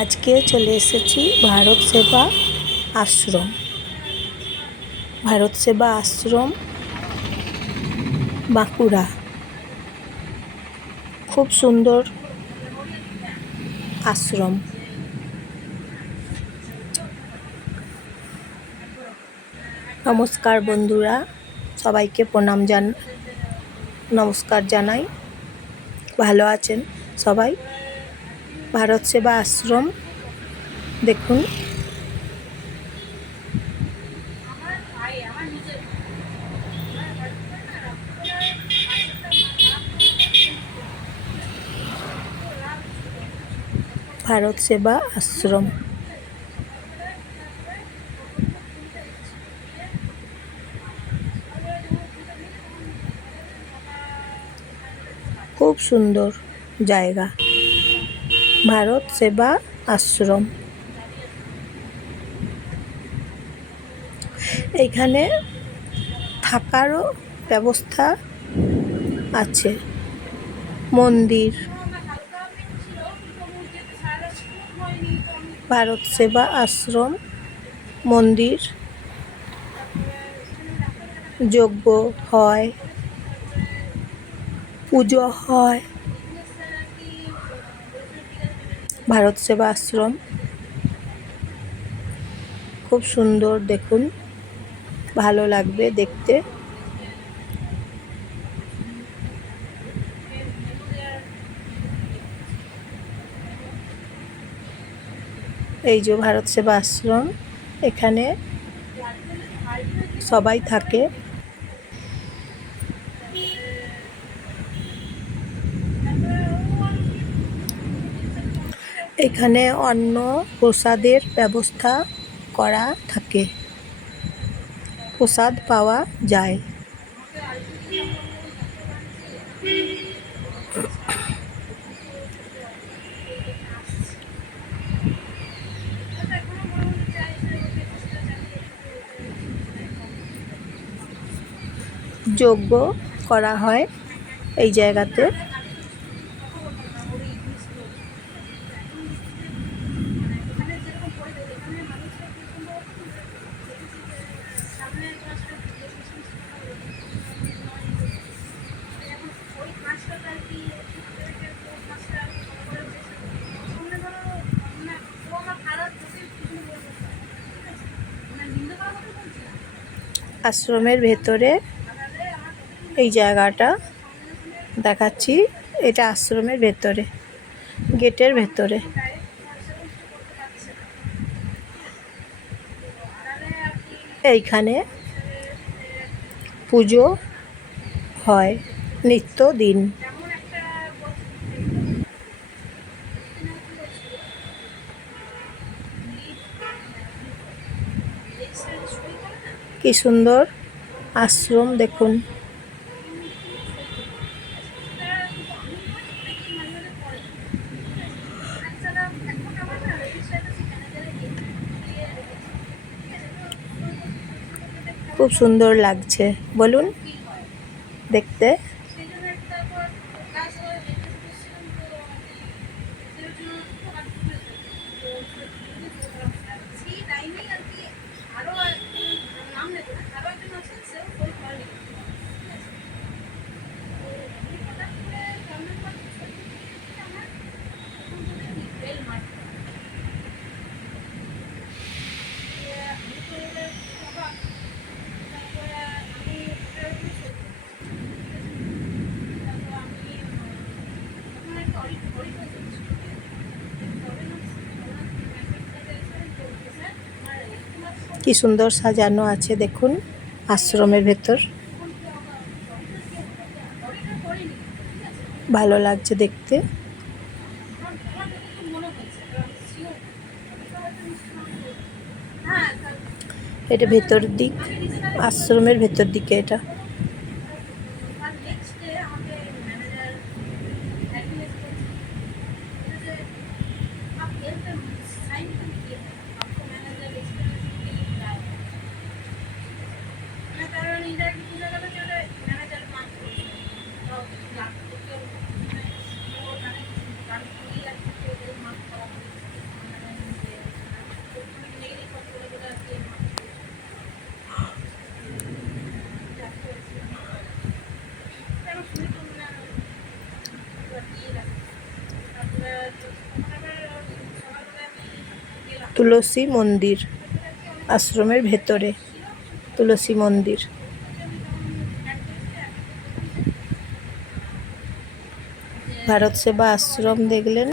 আজকে চলে এসেছি ভারত সেবা আশ্রম। ভারত সেবা আশ্রম বাঁকুড়া। খুব সুন্দর আশ্রম। নমস্কার বন্ধুরা, সবাইকে প্রণাম জান, নমস্কার জানাই। ভালো আছেন সবাই? ভারত সেবা আশ্রম। দেখুন। ভারত সেবা আশ্রম। খুব সুন্দর জায়গা। ভারত সেবা আশ্রম। এখানে থাকারও ব্যবস্থা আছে। মন্দির। ভারত সেবা আশ্রম, মন্দির। যজ্ঞ হয়, পুজো হয়। ভারত সেবা আশ্রম। খুব সুন্দর, দেখুন। ভালো লাগবে দেখতে। এই যে ভারত সেবা আশ্রম, এখানে সবাই থাকে। এখানে অন্ন প্রসাদের ব্যবস্থা করা থাকে। প্রসাদ পাওয়া যায়। যজ্ঞ করা হয় এই জায়গাতে। আশ্রমের ভেতরে এই জায়গাটা দেখাচ্ছি। এটা আশ্রমের ভেতরে, গেটের ভেতরে। এইখানে পুজো হয় নিত্য দিন কি সুন্দর আশ্রম দেখুন। খুব সুন্দর লাগছে বলুন দেখতে। কি সুন্দর সাজানো আছে দেখুন, আশ্রমের ভেতর। ভালো লাগছে দেখতে। এটা ভেতর দিক, আশ্রমের ভেতর দিকে এটা। তুলসী মন্দির আশ্রমের ভেতরে তুলসী মন্দির। ভারত সেবা আশ্রম দেখলেন।